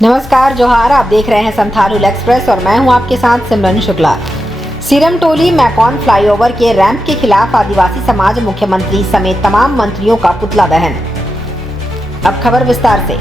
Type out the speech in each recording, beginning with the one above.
नमस्कार जोहार, आप देख रहे हैं संथाल एक्सप्रेस और मैं हूं आपके साथ सिमरन शुक्ला। सिरमटोली मैकॉन फ्लाईओवर के रैंप के खिलाफ आदिवासी समाज मुख्यमंत्री समेत तमाम मंत्रियों का पुतला दहन। अब खबर विस्तार से।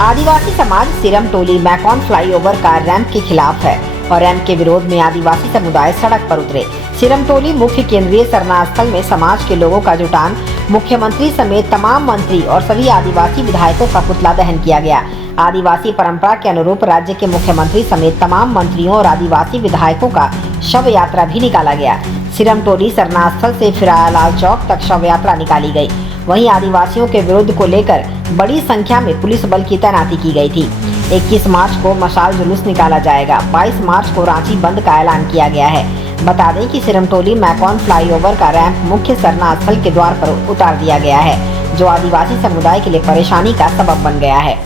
आदिवासी समाज सिरमटोली मैकॉन फ्लाईओवर का रैंप के खिलाफ है और रैंप के विरोध में आदिवासी समुदाय सड़क पर उतरे। सिरमटोली मुख्य केंद्रीय सरना स्थल में समाज के लोगों का जुटान, मुख्यमंत्री समेत तमाम मंत्री और सभी आदिवासी विधायकों का पुतला दहन किया गया। आदिवासी परंपरा के अनुरूप राज्य के मुख्यमंत्री समेत तमाम मंत्रियों और आदिवासी विधायकों का शव यात्रा भी निकाला गया। सिरमटोली सरना स्थल से फिरालाल चौक तक शव यात्रा निकाली गई। वहीं आदिवासियों के विरोध को लेकर बड़ी संख्या में पुलिस बल की तैनाती की गई थी। 21 मार्च को मशाल जुलूस निकाला जाएगा। 22 मार्च को रांची बंद का ऐलान किया गया है। बता दें कि सिरमटोली मैकॉन फ्लाईओवर का रैंप मुख्य सरना स्थल के द्वार पर उतार दिया गया है, जो आदिवासी समुदाय के लिए परेशानी का सबब बन गया है।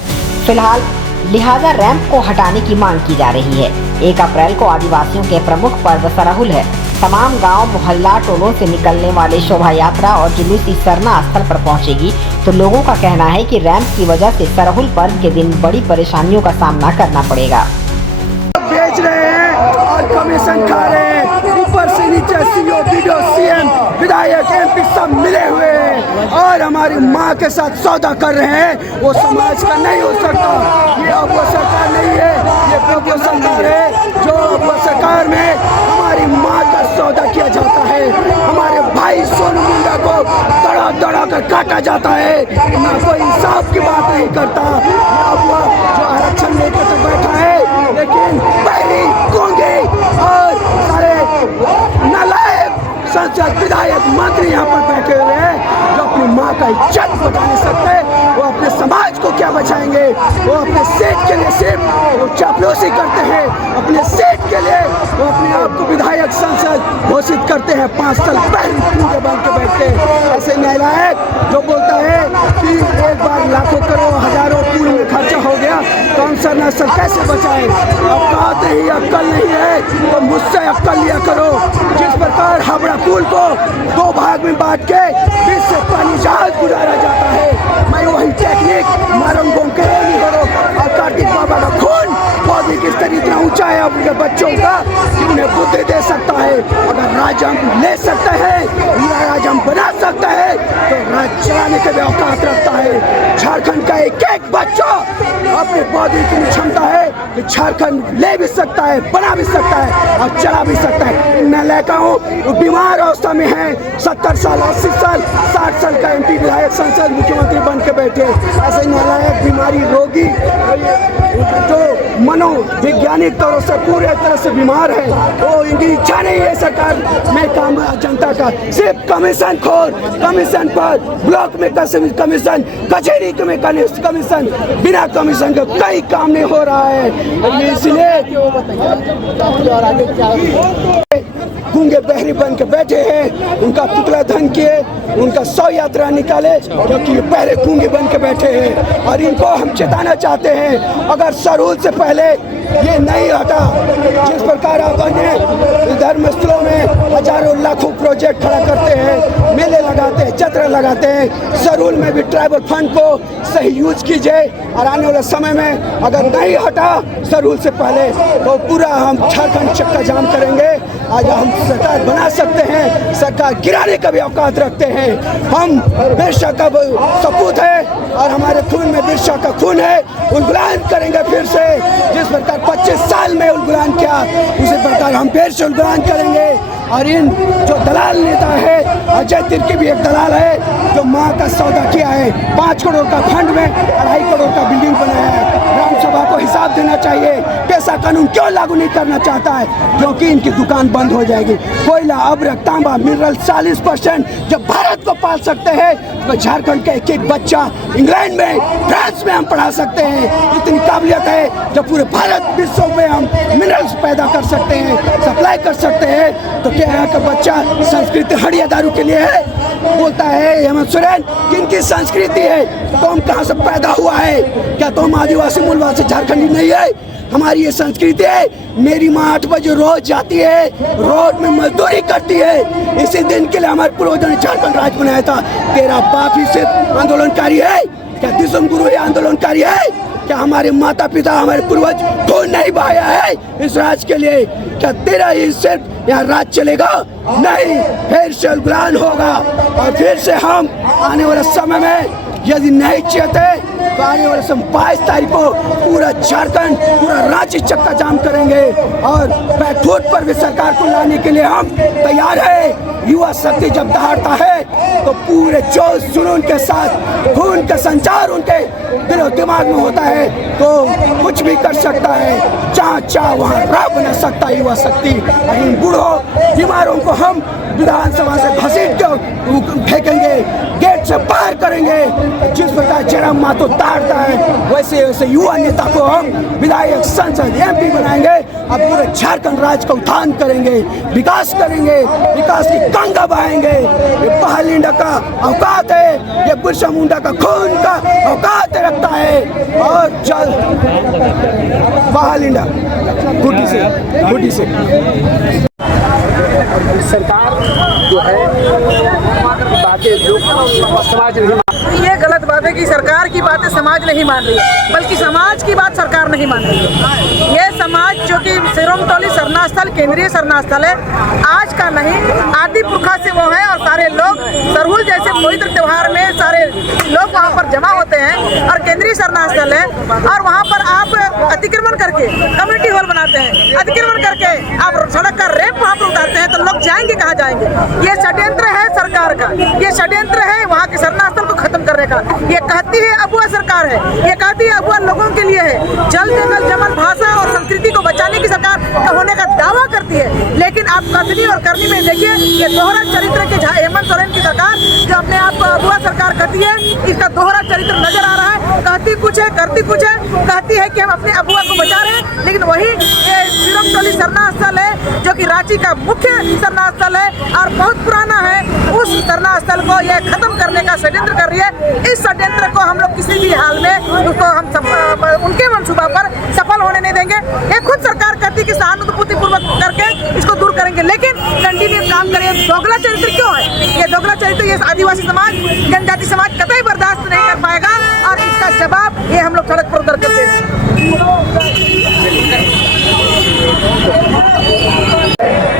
फिलहाल लिहाजा रैंप को हटाने की मांग की जा रही है। 1 अप्रैल को आदिवासियों के प्रमुख पर्व सरहुल है। तमाम गांव, मोहल्ला, टोलों से निकलने वाले शोभा यात्रा और जुलूस इस सरना स्थल पर पहुंचेगी, तो लोगों का कहना है कि रैंप की वजह से सरहुल पर्व के दिन बड़ी परेशानियों का सामना करना पड़ेगा। बेच रहे हैं और कमीशन खा रहे हैं, ऊपर से नीचे सीओ, वीडियो, सीएम, विधायक, एमपी सब मिले हुए हैं और हमारी माँ के साथ सौदा कर रहे हैं। वो समाज का नहीं हो सकता। ये अब वो सरकार नहीं है, ये वो सरकार है जो वो सरकार में हमारी माँ का सौदा किया जाता है। हमारे भाई सोनू मुंडा को दड़ा दड़ा कर काटा जाता है। ना कोई इंसाफ की बात नहीं करता। अब वो जो आरक्षण लेकर तो बैठा है, लेकिन पहली गूंगे और सारे नालायक संसद, विधायक, मंत्री यहाँ पर बैठे हुए हैं जो अपनी माँ का इज्जत बचा नहीं सकते। वो अपने समाज को क्या बचाएंगे? वो अपने सीट के लिए सिर्फ वो चापलूसी करते हैं। अपने सीट के लिए वो अपने आप को विधायक, संसद घोषित करते हैं। 5 साल पहले पूरे बन के बैठते हैं। ऐसे नालायक जो बोलता है कि एक बार लाखों करोड़ हजारों पूल में खर्चा हो गया, कौन सा नस्ल कैसे बचाए? अब कहते ही अक्कल नहीं है तो मुझसे अक्कल लिया करो। जिस प्रकार हावड़ा पुल को 2 भाग में बांट के बीच से पानी जहाज गुजारा जाता है, मैं वही टेक्निक मारूंगा नहीं करो। और कार्तिक बाबा का खून पौधे किस तरह इतना ऊंचा है अपने बच्चों का कि उन्हें बुद्धि दे सकता है। अगर राज हम ले सकते हैं, राज हम बना सकता है, तो राज चलाने के भी औकात रखता है। झारखंड का एक एक बच्चा अपने बॉडी की क्षमता है कि झारखंड ले भी सकता है, बना भी सकता है और चला भी सकता है। मैं लेकर हूँ बीमार अवस्था में है, 70 साल, 80 साल, 60 साल का एमपी, विधायक, संसद, मुख्यमंत्री बन के बैठे। ऐसे नालायक, बीमारी, रोगी जो मनोवैज्ञानिक तौर से पूरे तरह से बीमार है, वो इनकी इच्छा नहीं है सरकार में काम जनता का। सिर्फ कमीशन खोर, कमीशन पर ब्लॉक में कमीशन, कचहरी में कमीशन, बिना कमीशन के कई काम नहीं हो रहा है। इसलिए गूंगे बहरी बन के बैठे हैं, उनका पुतला दहन किए, उनका शव यात्रा निकाले, क्योंकि पहले गूंगे बन के बैठे हैं। और इनको हम चेताना चाहते हैं, अगर सरहुल से पहले ये नहीं हटा, जिस प्रकार आप धर्म स्थलों में हजारों लाखों प्रोजेक्ट खड़ा करते हैं, मेले लगाते हैं, चत्र लगाते हैं, सरहुल में भी ट्राइबल फंड को सही यूज कीजिए। और आने वाले समय में अगर नहीं हटा सरहुल से पहले, तो पूरा हम झारखंड चक्का जाम करेंगे। आज हम सरकार बना सकते हैं, सरकार गिराने का भी औकात रखते हैं। हम बिरसा का सपूत है और हमारे खून में बिरसा का खून है। उलगुलान करेंगे फिर से, जिस प्रकार 25 साल में उलगुलान किया, उसी प्रकार हम फिर से उलगुलान करेंगे। और इन जो दलाल नेता है, अजय तिर्की भी एक दलाल है जो माँ का सौदा किया है। 5 करोड़ का फंड में 2.5 करोड़ का बिल्डिंग बनाया है। ग्राम सभा को हिसाब देना चाहिए। पैसा कानून क्यों लागू नहीं करना चाहता है? क्योंकि इनकी दुकान बंद हो जाएगी। कोयला, अब्रक, तांबा, मिनरल 40% जब भारत को पाल सकते हैं, तो झारखंड का एक एक बच्चा इंग्लैंड में, फ्रांस में हम पढ़ा सकते हैं। इतनी काबिलियत है जब पूरे भारत विश्व में हम मिनरल्स पैदा कर सकते हैं, सप्लाई कर सकते हैं। तो क्या यहाँ का बच्चा संस्कृति हड़िया दारू के लिए है? बोलता है हेमंत सोरेन कि इनकी संस्कृति है। तो हम कहाँ से पैदा हुआ है? क्या तुम आदिवासी मूलवासी झारखंडी नहीं है? हमारी ये संस्कृति है। मेरी माँ 8 बजे रोज जाती है, रोड में मजदूरी करती है। इसी दिन के लिए हमारे पूर्वजों ने झारखंड राज्य बनाया था। तेरा बाप ही सिर्फ आंदोलनकारी है? क्या दिसम गुरु ये आंदोलनकारी है? क्या हमारे माता पिता हमारे पूर्वज खून नहीं बहाया है इस राज्य के लिए? क्या तेरा ही सिर्फ यहाँ राज चलेगा? नहीं, फिर से उलगुलान होगा और फिर से हम आने वाले समय में यदि नहीं चाहते तो आने वाले समय 22 तारीख को पूरा झारखंड, पूरा रांची चक्का जाम करेंगे और बैठोट पर भी सरकार को लाने के लिए हम तैयार है। युवा शक्ति जब दहाड़ता है तो पूरे जोश जुनून के साथ खून का संचार उनके दिल और दिमाग में होता है तो कुछ भी कर सकता है, जहाँ चाह वहाँ राह बना सकता है युवा शक्ति। इन बूढ़ों बीमारों को हम विधानसभा से घसीट के फेंकेंगे, गेट से बाहर करेंगे। जिस प्रकार जयराम मातो ताड़ता है वैसे वैसे युवा नेता को हम विधायक, संसद, MP बनाएंगे और पूरे झारखंड राज्य का उत्थान करेंगे, विकास करेंगे, विकास की गंगा बहाएंगे। ये बहालिंडा का औकात है, ये बिरसा मुंडा का खून का औकात रखता है। और चल बहालिंडा गुड्डी से सरकार जो है बातें लोग समाज नहीं, ये गलत बात है कि सरकार की बातें समाज नहीं मान रही है, बल्कि समाज की बात सरकार नहीं मान रही है। ये समाज जो कि सिरोमटोली सरना स्थल केंद्रीय सरना स्थल है, आज का नहीं, आदि पुरखा से वो है और सारे लोग सरहुल जैसे पवित्र त्योहार में सारे लोग वहाँ पर जमा होते हैं और केंद्रीय सरना स्थल है और वहाँ पर आप अतिक्रमण करके कम्युनिटी हॉल बनाते हैं, अतिक्रमण करके आप सड़क का रैंप वहाँ पर उतारते हैं तो लोग जाएंगे कहाँ जाएंगे? ये षड्यंत्र है सरकार का, ये षड्यंत्र है वहाँ के सरना स्थल को खत्म करने का। ये कहती है अगुआ सरकार है, ये कहती है अगुआ लोगों के लिए है, जल जंगल जमन भाषा और संस्कृति को बचाने की सरकार का होने का दावा करती है, लेकिन आप कथनी और करनी में देखिए ये दोहरा चरित्र के हेमंत सोरेन की सरकार जो अपने आप को अगुआ सरकार कहती है, इसका दोहरा चरित्र नजर आ रहा है। कहती कुछ है, करती कुछ है, कहती है कि हम अपने अगुआ को बचा रहे हैं, लेकिन वही सिरोमटोली सरना स्थल है जो कि रांची का मुख्य सरना स्थल है और बहुत पुराना है, उस सरना स्थल को ये खत्म करने का षड्यंत्र कर रही है। इस षड्यंत्र को हम लोग किसी भी हाल में उसको हम उनके मनसूबा पर सफल होने नहीं देंगे। ये खुद सरकार कहती है कि सहानुभूतिपूर्वक करके इसको दूर करेंगे, लेकिन कंटिन्यू काम करेंगे। दोगला चरित्र क्यों है? ये दोगला चरित्र ये आदिवासी समाज, जनजाति समाज कतई बर्दाश्त नहीं कर पाएगा और इसका जवाब ये हम लोग सड़क पर उतर कर देंगे।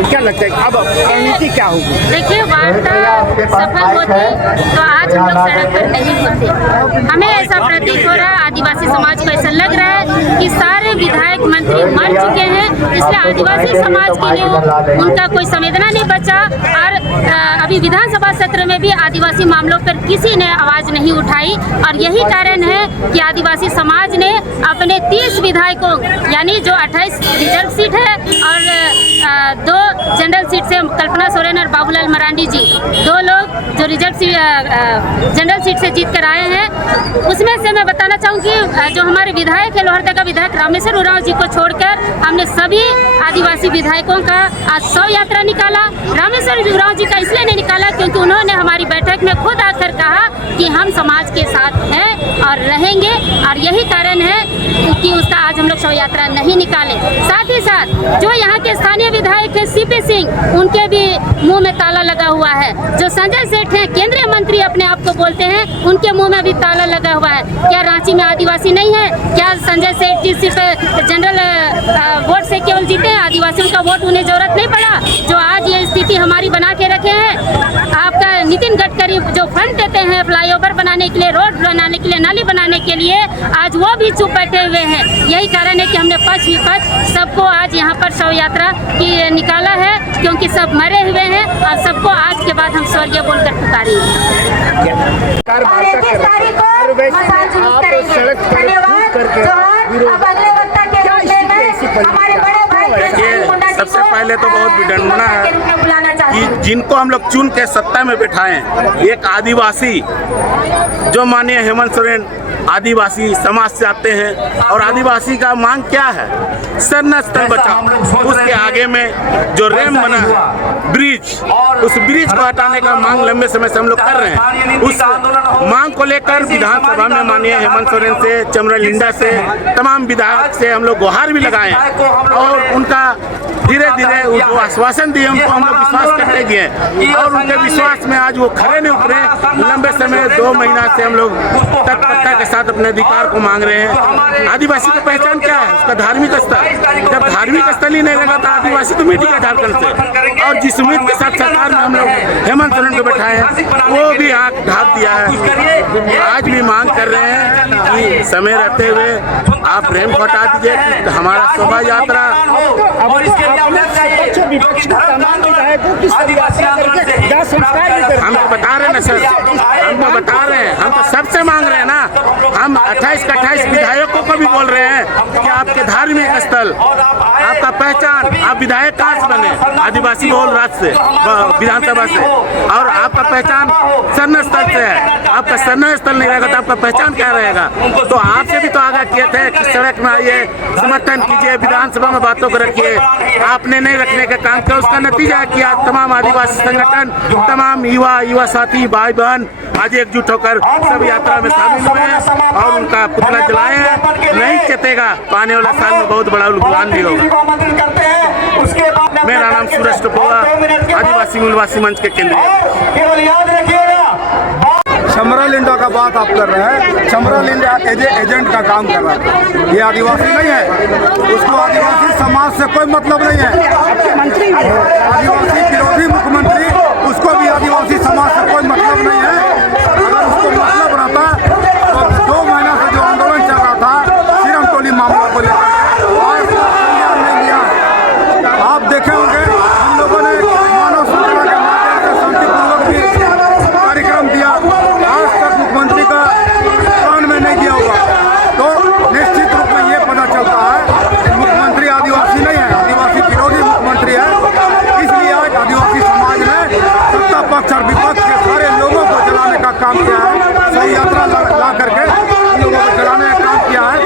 क्या लगता है अब रणनीति क्या होगी? देखिए, वार्ता सफल होती तो आज हम लोग सड़क पर नहीं होते। हमें ऐसा प्रतीत हो रहा है, आदिवासी समाज को ऐसा लग रहा है कि सारे विधायक मंत्री मर चुके हैं, इसलिए आदिवासी समाज के लिए उनका कोई संवेदना नहीं बचा और अभी विधानसभा सत्र में भी आदिवासी मामलों पर किसी ने आवाज नहीं उठाई और यही कारण है कि आदिवासी समाज ने अपने 30 विधायकों यानी जो 28 रिजर्व सीट है और 2 जनरल सीट से कल्पना सोरेन और बाबूलाल मरांडी जी 2 लोग जो रिजर्व जनरल सीट से जीत कर आए हैं, उसमें से मैं बताना चाहूँगी जो हमारे विधायक है लोहरदगा का विधायक रामेश्वर उरांव जी को छोड़कर हमने सभी आदिवासी विधायकों का आज 100 यात्रा निकाला। रामेश्वर उरांव जी का इसलिए नहीं निकाला क्योंकि उन्होंने हमारी बैठक में खुद आकर कहा कि हम समाज के साथ हैं और रहेंगे और यही कारण है कि उसका आज हम लोग शव यात्रा नहीं निकाले। साथ ही साथ जो यहाँ के स्थानीय विधायक है CP सिंह, उनके भी मुंह में ताला लगा हुआ है। जो संजय सेठ हैं, केंद्रीय मंत्री अपने आप को बोलते हैं, उनके मुंह में भी ताला लगा हुआ है। क्या रांची में आदिवासी नहीं है? क्या संजय सेठ जी सिर्फ जनरल वोट से केवल जीते हैं, आदिवासियों का वोट उन्हें जरूरत नहीं पड़ा? जो आज ये स्थिति हमारी बना के रखे हैं, आपका नितिन गडकरी जो फंड देते हैं फ्लाईओवर बनाने के लिए, रोड बनाने के लिए, नाली बनाने के लिए, आज वो भी चुप बैठे हुए हैं। यही कारण है कि हमने पक्ष विपक्ष सबको आज यहाँ पर शव यात्रा की निकाला है, क्योंकि सब मरे हुए हैं और सबको आज के बाद हम स्वर्गीय बोलकर पुकारेंगे। सबसे पहले तो बहुत विडंबना है कि जिनको हम लोग चुन के सत्ता में बैठाएं, एक आदिवासी जो माननीय हेमंत सोरेन आदिवासी समाज से आते हैं और आदिवासी का मांग क्या है? सरना स्थल बचाओ। उसके आगे में जो रैम बना है ब्रिज, उस ब्रिज को हटाने का मांग लंबे समय से हम लोग कर रहे हैं। उस मांग को लेकर विधानसभा में माननीय हेमंत सोरेन से, चमरालिंडा से, तमाम विधायक से हम लोग गुहार भी लगाए और उनका धीरे धीरे वो आश्वासन दिए, उनको हम लोग विश्वास करते गए और उनके विश्वास में आज वो खड़े नहीं उतरे। लंबे समय 2 महीना से हम लोग तत्परता के साथ अपने अधिकार को मांग रहे हैं। आदिवासी की पहचान क्या है? उसका धार्मिक स्थल। जब धार्मिक स्थल ही नहीं रहेगा तो आदिवासी तो मिटेगा झारखंड से। और जिस उम्मीद के साथ सरकार में हम लोग हेमंत सोरेन को बैठाए हैं वो भी आँख ढाक दिया है। आज भी मांग कर रहे हैं कि समय रहते हुए आप रैंप हटा दीजिए कि हमारा शोभा यात्रा। हम तो बता रहे हैं ना सर, हम तो बता रहे हैं, हम तो सबसे मांग रहे हैं ना। हम 28 का 28 विधायकों को भी बोल रहे हैं कि आपके धार्मिक स्थल, आपका पहचान, आप विधायक कहाँ से बने? आदिवासी बहुल राज्य से, विधानसभा से। और आपका पहचान शरण स्थल से है। आपका शरण स्थल नहीं रहेगा तो आपका पहचान क्या रहेगा? तो आपसे भी तो आगाह किए थे कि सड़क में आइए, समर्थन कीजिए, विधानसभा में बातों को रखिए। आपने नहीं रखने का काम किया। उसका नतीजा है कि आज तमाम आदिवासी संगठन, तमाम युवा साथी, भाई बहन आज एकजुट होकर सब यात्रा में शामिल हुए हैं और उनका पुतला जलाए हैं। नहीं चेतेगा तो आने वाला साल में बहुत बड़ा उल्लान भी होगा। मेरा नाम सूरज टपोरा, आदिवासी मूलवासी मंच के केंद्रीय। समरा लिंडा का बात आप कर रहे हैं। समरा लिंडा एजेंट का काम कर रहा है। ये आदिवासी नहीं है, उसको आदिवासी समाज से कोई मतलब नहीं है। आदिवासी विरोधी मुख्यमंत्री, उसको भी आदिवासी समाज से कोई मतलब नहीं है। अगर उसको मतलब रहता तो 2 महीना से जो आंदोलन चल रहा था सीरम टोली मामला को लेकर नहीं लिया। आप देखे होंगे हम लोगों ने मानव श्रृंखला के माध्यम से शांतिपूर्वक भी कार्यक्रम दिया। आज तक मुख्यमंत्री का कान में नहीं दिया हुआ। तो निश्चित रूप में ये पता चलता है कि मुख्यमंत्री आदिवासी नहीं है, आदिवासी विरोधी मुख्यमंत्री है। इसलिए आज आदिवासी समाज ने सत्ता पक्ष और विपक्ष के सारे लोगों को जलाने का काम किया है। सही यात्रा ला करके उन लोगों को जलाने का काम किया है।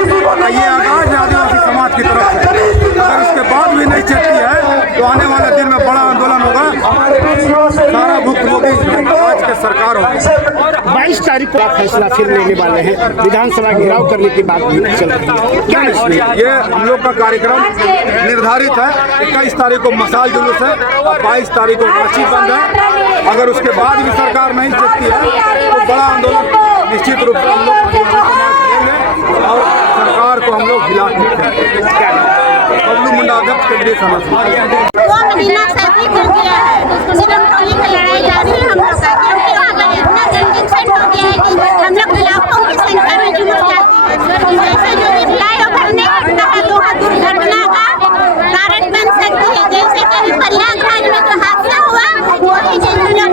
ये आगाज है आदिवासी समाज की तरफ से। अगर उसके बाद भी नहीं चलती है तो आने वाले दिन में बड़ा आंदोलन होगा। सारा भुक्तभोगी आज के सरकार होगी। 22 तारीख को आप फैसला फिर लेने वाले हैं। विधानसभा घेराव करने की बात भी चल रही है। क्या ये हम लोग का कार्यक्रम निर्धारित है। 21 तारीख को मसाल जुलूस है और 22 तारीख को रांची बंद है। अगर उसके बाद भी सरकार नहीं चलती है तो बड़ा आंदोलन निश्चित रूप से हम लोग लेंगे और सरकार को हम लोग हिला बबलू मुंडा अध्यक्ष केंद्रीय समिति। 2 महीना से अधिक कर दिया है। सीरम टोली की लड़ाई जारी है हम लोग का, क्योंकि हमारे इतना कंजेशन हो गया है कि हम लोग लाखों की संख्या में जुलूस जाती है। जैसे जो भी फ्लाईओवर नहीं हटता है तो वहाँ दुर्घटना का कारण बन सकती है। जैसे कभी प्रयागराज में जो हादसा हुआ वही चीज हम लोग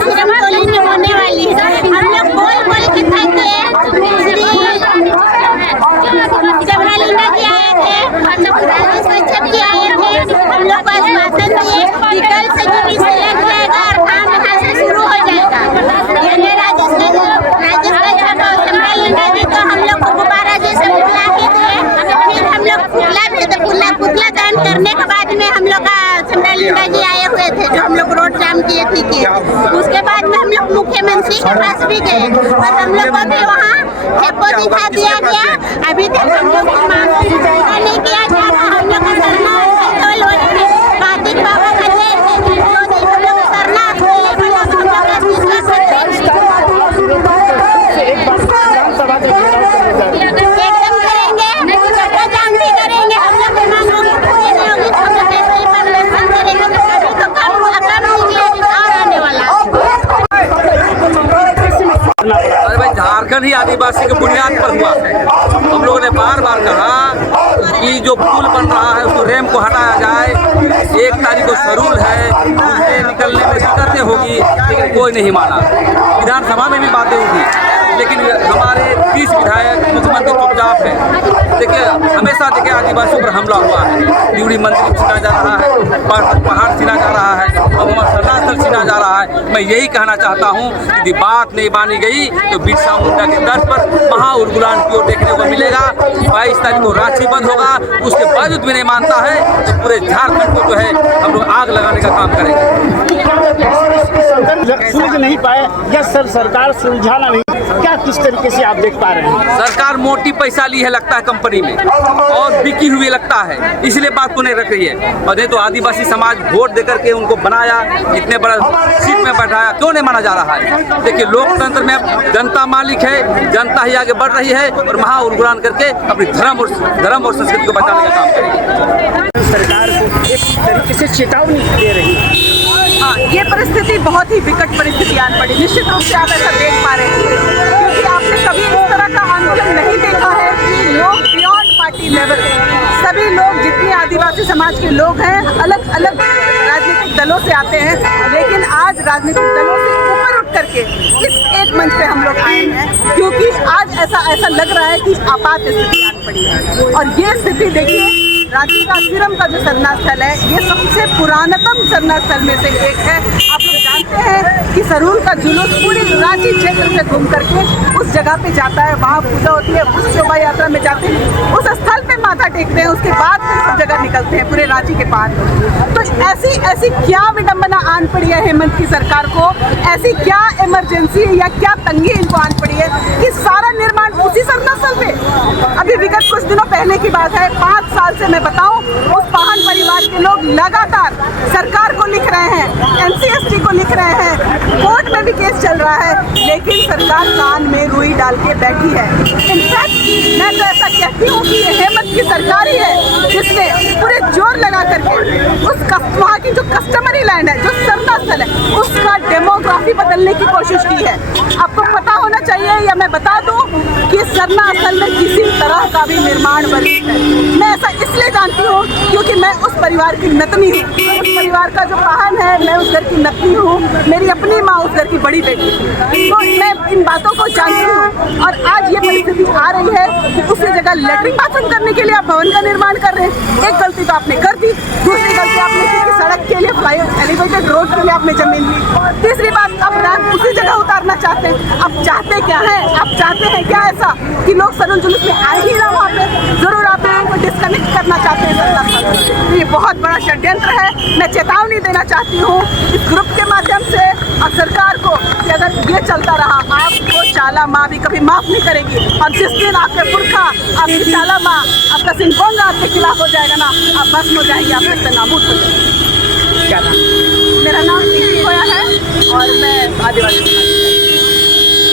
सीरम टोली में होने वाली है। हम लोग बोल के थक गए। समरा लिंडा जी आए थे, राजेश कच्छप जी आए थे। हम लोग को आश्वासन दिए कि कल से ड्यूटी से लग जाएगा और काम यहाँ से शुरू हो जाएगा। यानी राजेश कच्छप और समरा लिंडा जी तो हम लोग को गुब्बारा जैसे पुतला ही दिए। फिर हम लोग पुतला दान करने के बाद में हम लोग का समरा लिंडा जी आए हुए थे जो हम लोग रोड जाम किए थे। उसके बाद में हम लोग मुख्यमंत्री के पास भी गए और हम लोग को भी वहाँ हेपो दिखा दिया गया। अभी तक हम लोग की मांग पूरा नहीं किया जा रहा। हम लोग का सरना कार्तिक बाबा का हम लोग सरना एकदम करेंगे, जाम भी करेंगे। हम लोग की मांग पूरी नहीं होगी तो हम लोग ऐसे ही प्रदर्शन करेंगे। अभी तो कम और आने वाला। अरे भाई, झारखंड ही आदिवासी के बुनियाद पर हुआ है। हम लोगों ने बार बार कहा कि जो पुल बन रहा है उसको रैंप को हटाया जाए। 1 तारीख को शरूल है, उससे निकलने में दिक्कतें होगी, लेकिन कोई नहीं माना। विधानसभा में भी बातें हुई, लेकिन हमारे 30 विधायक मुख्यमंत्री चुपचाप है। देखिए, हमेशा देखिए आदिवासियों पर हमला हुआ है। ड्यूटी मंदिर छीना जा रहा है, पहाड़ छीना जा रहा है, अब हमारा सरना स्थल छीना जा रहा है। मैं यही कहना चाहता हूँ कि यदि बात नहीं मानी गई तो बिरसा मुंडा के दर पर महाउर्गुलान की ओर देखने को मिलेगा। 22 तारीख को रांची बंद होगा। उसके बावजूद भी नहीं मानता है तो पूरे झारखंड को जो है हम लोग आग लगाने का काम करेंगे। सुलझ नहीं पाए या सरकार सुलझाना नहीं, क्या किस तरीके से आप देख पाए? पा रहे हैं? सरकार मोटी पैसा ली है लगता है कंपनी में और बिकी हुई लगता है, इसलिए बात को नहीं रख रही है। और नहीं तो आदिवासी समाज वोट देकर के उनको बनाया, इतने बड़ा सीट में बैठाया, क्यों नहीं माना जा रहा है? देखिए लोकतंत्र में जनता मालिक है, जनता ही आगे बढ़ रही है और महा उर्गुरान करके अपनी धर्म और संस्कृति को बचाने का काम करेगी। सरकार को एक तरीके से चेतावनी दे रही है। हाँ, ये परिस्थिति बहुत ही विकट परिस्थिति आन पड़ी। निश्चित रूप से आप ऐसा देख पा रहे हैं क्योंकि आपने कभी इस तरह का आंदोलन नहीं देखा है कि लोग बियॉन्ड पार्टी लेवल, सभी लोग जितने आदिवासी समाज के लोग हैं अलग अलग राजनीतिक दलों से आते हैं, लेकिन आज राजनीतिक दलों से ऊपर उठ करके इस एक मंच पे हम लोग आए हैं क्योंकि आज ऐसा लग रहा है कि आपात स्थिति आन पड़ी है। और ये स्थिति देखिए, रांची का सिरम का जो सरना स्थल है ये सबसे पुरानतम सरना स्थल में से एक है। आप लोग जानते हैं कि सरूल का जुलूस पूरी रांची क्षेत्र से घूम करके उस जगह पे जाता है, वहाँ पूजा होती है, उस शोभा यात्रा में जाते हैं, उस स्थल पे माथा टेकते हैं, उसके बाद फिर सब जगह निकलते हैं पूरे रांची के पार। तो ऐसी क्या विडंबना आन पड़ी है हेमंत की सरकार को, ऐसी क्या इमरजेंसी या क्या तंगी इनको आन पड़ी है कि सारा निर्माण उसी सरना स्थल पे। अभी विगत कुछ दिनों पहले की बात है, 5 साल से मैं बताऊं उस पाहन परिवार के लोग लगातार सरकार को लिख रहे हैं, NCST को लिख रहे हैं, कोर्ट में भी केस चल रहा है, लेकिन सरकार कान में रुई डाल के बैठी है। इनफैक्ट मैं तो ऐसा कहती हूँ कि ये हेमंत की सरकार ही है जिसने पूरे जोर लगा करके वहाँ की जो कस्टमरी लैंड है, जो सरना स्थल है, उसका डेमोग्राफी बदलने की कोशिश की है। आपको पता होना चाहिए या मैं बता दूं कि सरना स्थल में किसी तरह का भी निर्माण वर्जित है। मैं ऐसा इसलिए जानती हूँ क्योंकि मैं उस परिवार की नतनी हूँ, उस परिवार का जो पाहन है मैं उस घर की नतनी हूँ, मेरी अपनी माँ उस घर की बड़ी बेटी, तो मैं इन बातों को जानती हूँ। और आज ये परिस्थिति आ रही है कि उसी जगह लेटरिन बाथरूम करने के लिए आप भवन का निर्माण कर रहे हैं। एक गलती तो आपने कर दी, दूसरी गलती आपने की कि सड़क के लिए एलिवेटेड रोड के लिए आपने जमीन ली, तीसरी बात आप रैंप उसी जगह उतारना चाहते हैं। आप चाहते क्या है? आप चाहते हैं क्या ऐसा कि लोग सरूल जुलूस में आए ही ना वहाँ पे? जरूर आप लोगों को डिस्कनेक्ट करना चाहते हैं सरकार से। तो ये बहुत बड़ा षड्यंत्र है। मैं चेतावनी देना चाहती हूँ इस ग्रुप के माध्यम से और सरकार को कि अगर ये चलता रहा आपको चाला माँ भी कभी माफ नहीं करेगी। और जिस दिन आपके पुरखा, आपकी चाला माँ, आपका सिंगोंगा आपके खिलाफ हो जाएगा ना, आप भस्म हो जाएंगे, आप इससे नाबूद हो जाएंगे। मेरा नाम टीटी खोया है और मैं आदिवासी